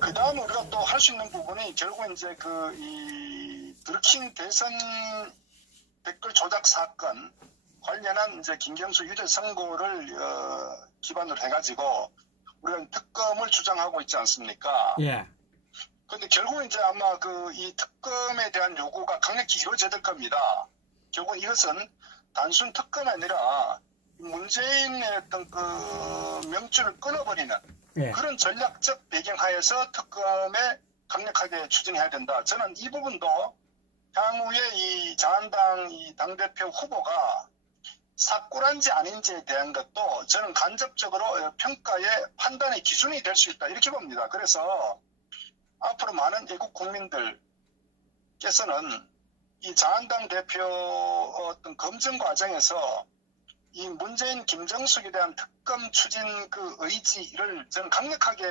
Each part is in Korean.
그다음 우리가 또 할 수 있는 부분이 결국 이제 이 드루킹 대선 댓글 조작 사건 관련한 이제 김경수 유죄 선고를 기반으로 해가지고 우리가 특검을 주장하고 있지 않습니까? 예. 근데 결국 이제 아마 이 특검에 대한 요구가 강력히 이루어져야 될 겁니다. 결국 이것은 단순 특검이 아니라 문재인의 어떤 명줄을 끊어버리는 예. 그런 전략적 배경하에서 특검에 강력하게 추진해야 된다. 저는 이 부분도 향후에 이 자한당 이 당대표 후보가 사꾸란지 아닌지에 대한 것도 저는 간접적으로 평가의 판단의 기준이 될 수 있다. 이렇게 봅니다. 그래서 앞으로 많은 애국 국민들께서는 이 자한당 대표 어떤 검증 과정에서 이 문재인 김정숙에 대한 특검 추진 의지를 저는 강력하게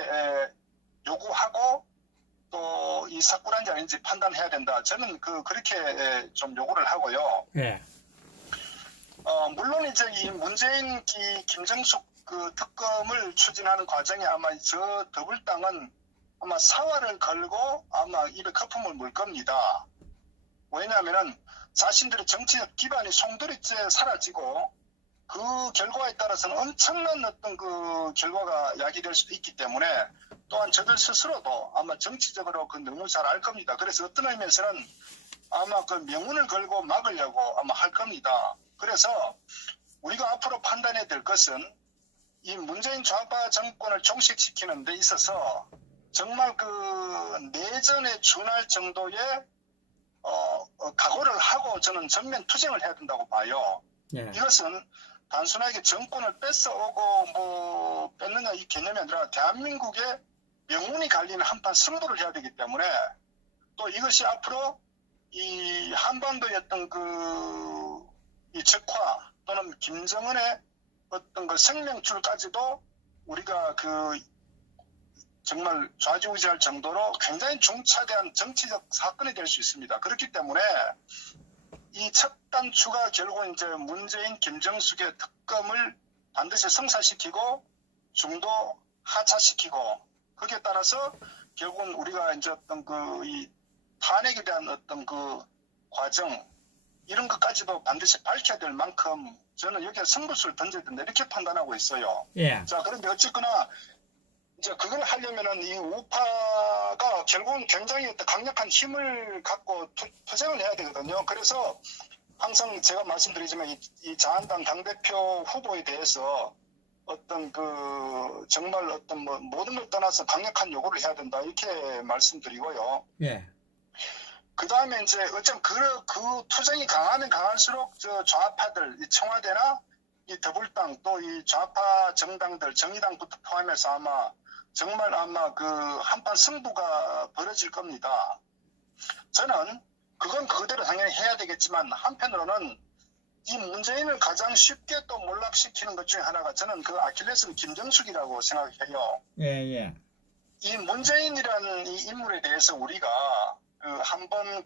요구하고 또 이 사꾸란지 아닌지 판단해야 된다. 저는 그렇게 좀 요구를 하고요. 예. 물론 이제 이 문재인 김정숙 특검을 추진하는 과정에 아마 저 더불당은 아마 사활을 걸고 아마 입에 거품을 물 겁니다. 왜냐하면은 자신들의 정치적 기반이 송두리째 사라지고 그 결과에 따라서는 엄청난 어떤 결과가 야기될 수도 있기 때문에 또한 저들 스스로도 아마 정치적으로 너무 잘 알 겁니다. 그래서 어떤 의미에서는 아마 명운을 걸고 막으려고 아마 할 겁니다. 그래서 우리가 앞으로 판단해야 될 것은 이 문재인 좌파 정권을 종식시키는 데 있어서 정말 내전에 준할 정도의 각오를 하고 저는 전면 투쟁을 해야 된다고 봐요. 예. 이것은 단순하게 정권을 뺏어오고 뺏느냐 이 개념이 아니라 대한민국의 명운이 갈리는 한판 승부를 해야 되기 때문에 또 이것이 앞으로 이 한반도의 어떤 이 적화 또는 김정은의 어떤 생명줄까지도 우리가 정말 좌지우지할 정도로 굉장히 중차대한 정치적 사건이 될 수 있습니다. 그렇기 때문에 이 첫 단추가 결국 이제 문재인 김정숙의 특검을 반드시 성사시키고 중도 하차시키고 거기에 따라서 결국은 우리가 이제 어떤 이 탄핵에 대한 어떤 과정 이런 것까지도 반드시 밝혀야 될 만큼 저는 여기에 승부수를 던져야 된다 이렇게 판단하고 있어요. 예. 자, 그런데 어쨌거나 이제 그걸 하려면은 이 우파가 결국은 굉장히 어떤 강력한 힘을 갖고 투쟁을 해야 되거든요. 그래서 항상 제가 말씀드리지만 이 자한당 당대표 후보에 대해서 어떤 정말 어떤 모든 걸 떠나서 강력한 요구를 해야 된다 이렇게 말씀드리고요. 예. 그 다음에 이제 어쩜 그 투쟁이 강하면 강할수록 저 좌파들, 이 청와대나 이 더불당 또 이 좌파 정당들, 정의당부터 포함해서 정말 아마 한판 승부가 벌어질 겁니다. 저는 그건 그대로 당연히 해야 되겠지만 한편으로는 이 문재인을 가장 쉽게 또 몰락시키는 것 중에 하나가 저는 아킬레스는 김정숙이라고 생각해요. 예. 이 문재인이라는 이 인물에 대해서 우리가 한번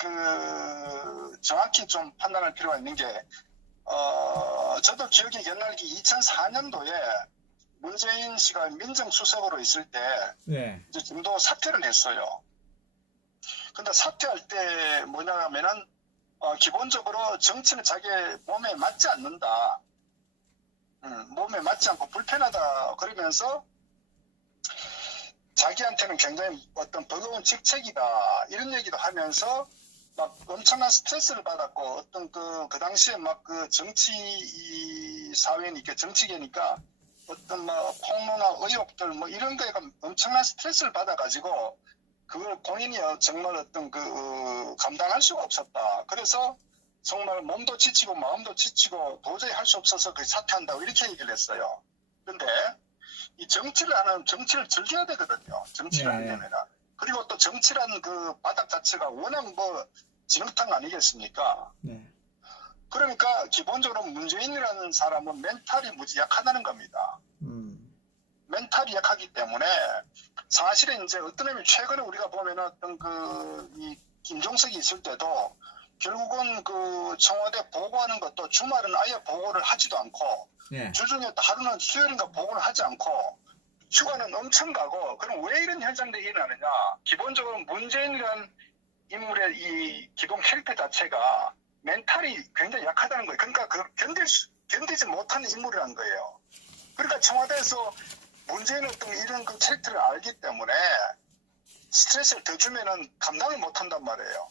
정확히 좀 판단할 필요가 있는 게 저도 기억이 옛날기 2004년도에 문재인 씨가 민정수석으로 있을 때 예. 이제 좀더 사퇴를 했어요. 근데 사퇴할 때 뭐냐면은 기본적으로 정치는 자기 몸에 맞지 않는다. 몸에 맞지 않고 불편하다 그러면서 자기한테는 굉장히 어떤 버거운 직책이다 이런 얘기도 하면서 막 엄청난 스트레스를 받았고 어떤 그 당시에 정치 사회니까 정치계니까 어떤 폭로나 의혹들 이런 거에 엄청난 스트레스를 받아가지고 그걸 본인이 정말 어떤 감당할 수가 없었다. 그래서 정말 몸도 지치고 마음도 지치고 도저히 할 수 없어서 사퇴한다고 이렇게 얘기를 했어요. 근데 이 정치를 하는 정치를 즐겨야 되거든요. 정치를 하려면. 그리고 또 정치라는 바닥 자체가 워낙 진흙탕 아니겠습니까? 네. 그러니까 기본적으로 문재인이라는 사람은 멘탈이 무지 약하다는 겁니다. 멘탈이 약하기 때문에 사실은 이제 어떤 의미 최근에 우리가 보면 어떤 이 김종석이 있을 때도 결국은 청와대 보고하는 것도 주말은 아예 보고를 하지도 않고 주중에 하루는 수요일인가 보고를 하지 않고 휴가는 엄청 가고, 그럼 왜 이런 현상들이 일어나느냐? 기본적으로 문재인이라는 인물의 이 기본 캐릭터 자체가 멘탈이 굉장히 약하다는 거예요. 그러니까 견디지 못하는 인물이라는 거예요. 그러니까 청와대에서 문재인 어떤 이런 그 캐릭터를 알기 때문에 스트레스를 더 주면은 감당을 못한단 말이에요.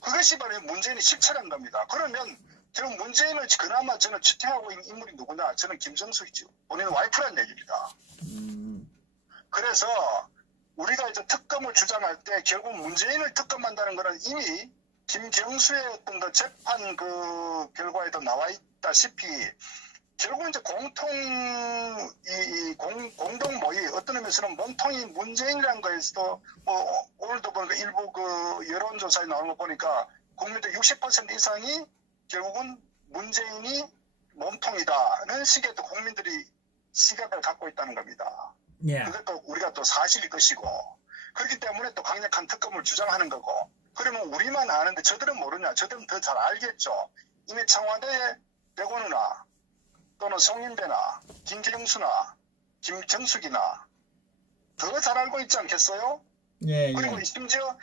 그것이 바로 문재인이 실체란 겁니다. 그러면 지금 문재인을 그나마 저는 지탱하고 있는 인물이 누구냐? 저는 김정숙이죠. 본인 와이프란 얘기입니다. 그래서 우리가 이제 특검을 주장할 때 결국 문재인을 특검한다는 것은 이미 김경수의 어떤 그 재판 그 결과에도 나와 있다시피 결국 이제 공동 모의 어떤 의미에서는 몸통이 문재인이라는 거에서도 오늘도 보니까 일부 그 여론조사에 나오는 거 보니까 국민들 60% 이상이 결국은 문재인이 몸통이다는 식의 또 국민들이 시각을 갖고 있다는 겁니다. 예. 그것도 우리가 또 사실일 것이고 그렇기 때문에 또 강력한 특검을 주장하는 거고 그러면 우리만 아는데 저들은 모르냐? 저들은 더 잘 알겠죠. 이미 청와대의 백원우나 또는 송인배나 김경수나 김정숙이나 더 잘 알고 있지 않겠어요? 예, 그리고 예. 심지어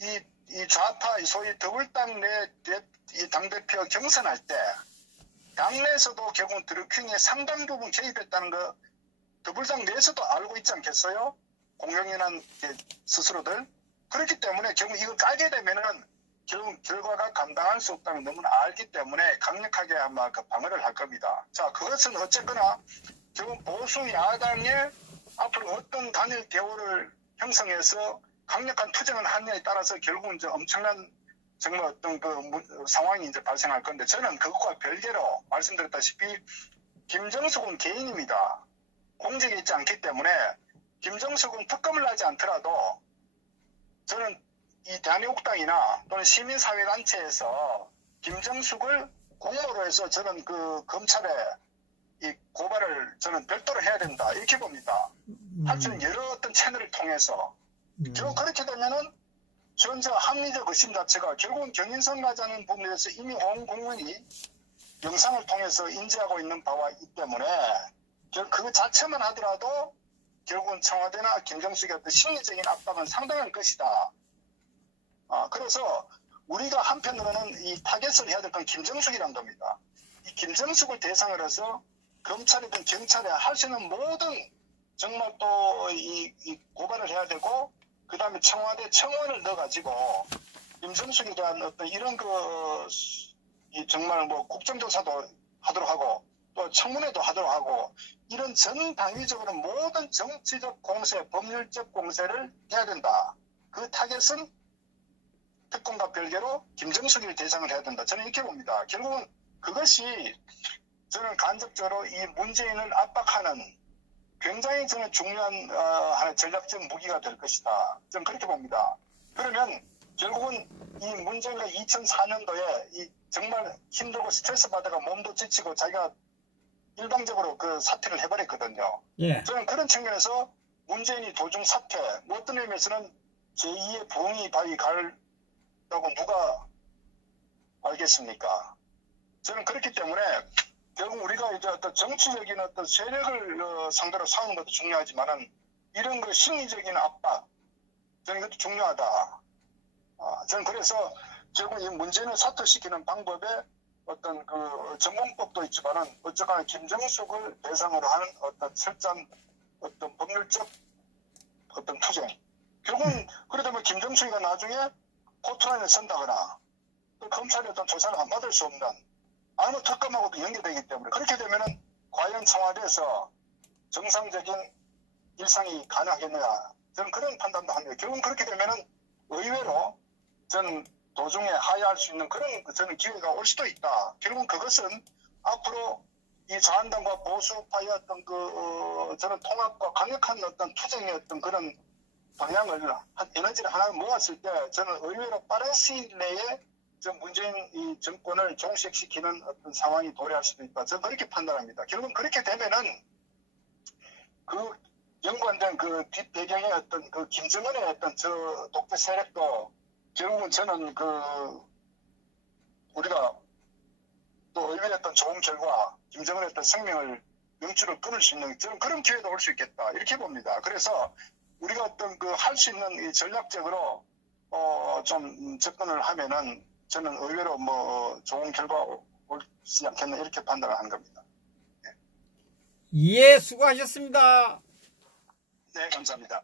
이 좌파 소위 더불당 내 당대표 경선할 때 당내에서도 결국은 드루킹의 상당 부분 개입했다는 거 더불당 내에서도 알고 있지 않겠어요? 공명연한 스스로들. 그렇기 때문에 결국 이걸 깔게 되면은 결국 결과가 감당할 수 없다는 걸 너무나 알기 때문에 강력하게 아마 그 방어를 할 겁니다. 자, 그것은 어쨌거나 결국 보수 야당의 앞으로 어떤 단일 대우를 형성해서 강력한 투쟁을 하느냐에 따라서 결국은 이제 엄청난 정말 어떤 그 상황이 이제 발생할 건데 저는 그것과 별개로 말씀드렸다시피 김정숙은 개인입니다. 공직이 있지 않기 때문에 김정숙은 특검을 하지 않더라도 저는 이 대한민국당이나 또는 시민사회단체에서 김정숙을 공모로 해서 저는 그 검찰에 이 고발을 저는 별도로 해야 된다 이렇게 봅니다. 할 수 있는 여러 어떤 채널을 통해서 결국 그렇게 되면은 전저 합리적 의심 자체가 결국은 경인선가자는 부분에서 이미 온 국민이 영상을 통해서 인지하고 있는 바와 있기 때문에 그 자체만 하더라도 결국은 청와대나 김정숙의 어떤 심리적인 압박은 상당할 것이다. 그래서 우리가 한편으로는 이 타겟을 해야 될 건 김정숙이란 겁니다. 이 김정숙을 대상으로 해서 검찰이든 경찰에 할 수 있는 모든 정말 또 이 고발을 해야 되고 그 다음에 청와대 청원을 넣어가지고 김정숙에 대한 어떤 이런 이 정말 뭐 국정조사도 하도록 하고 또 청문회도 하도록 하고 이런 전 당위적으로 모든 정치적 공세, 법률적 공세를 해야 된다. 그 타겟은 특검과 별개로 김정숙을 대상을 해야 된다. 저는 이렇게 봅니다. 결국은 그것이 저는 간접적으로 이 문재인을 압박하는 굉장히 저는 중요한 하나의 전략적 무기가 될 것이다. 저는 그렇게 봅니다. 그러면 결국은 이 문재인가 2004년도에 이 정말 힘들고 스트레스 받아가 몸도 지치고 자기가 일방적으로 그 사퇴를 해버렸거든요. 예. 저는 그런 측면에서 문재인이 도중 사퇴, 뭐 어떤 의미에서는 제2의 부흥이 바위 갈다고 누가 알겠습니까? 저는 그렇기 때문에 결국 우리가 이제 어떤 정치적인 어떤 세력을 상대로 싸우는 것도 중요하지만은 이런 그 심리적인 압박, 저는 이것도 중요하다. 저는 그래서 결국 이 문재인을 사퇴시키는 방법에 어떤 그 전공법도 있지만은 어쨌거나 김정숙을 대상으로 하는 어떤 철저한 어떤 법률적 어떤 투쟁. 결국은 그러다면 김정숙이가 나중에 코트라인에 선다거나 또 검찰의 어떤 조사를 안 받을 수 없는 아무 특검하고도 연계되기 때문에 그렇게 되면은 과연 청와대에서 정상적인 일상이 가능하겠느냐 저는 그런 판단도 합니다. 결국은 그렇게 되면은 의외로 저는 도중에 하야할 수 있는 그런 저는 기회가 올 수도 있다. 결국은 그것은 앞으로 이 자한당과 보수파의 어떤 저는 통합과 강력한 어떤 투쟁의 어떤 그런 방향을 에너지를 하나 모았을 때 저는 의외로 빠른 시일 내에 문재인 이 정권을 종식시키는 어떤 상황이 도래할 수도 있다. 저는 그렇게 판단합니다. 결국은 그렇게 되면은 그 연관된 그 뒷배경의 어떤 그 김정은의 어떤 저 독재 세력도 결국은 저는 우리가 또 의외의 어떤 좋은 결과 김정은의 어떤 생명을 명줄을 끊을 수 있는 저는 그런 기회도 올 수 있겠다 이렇게 봅니다. 그래서 우리가 어떤 그 할 수 있는 이 전략적으로 좀 접근을 하면은 저는 의외로 뭐 좋은 결과 올지 않겠나 이렇게 판단을 한 겁니다. 예, 수고하셨습니다. 네, 감사합니다.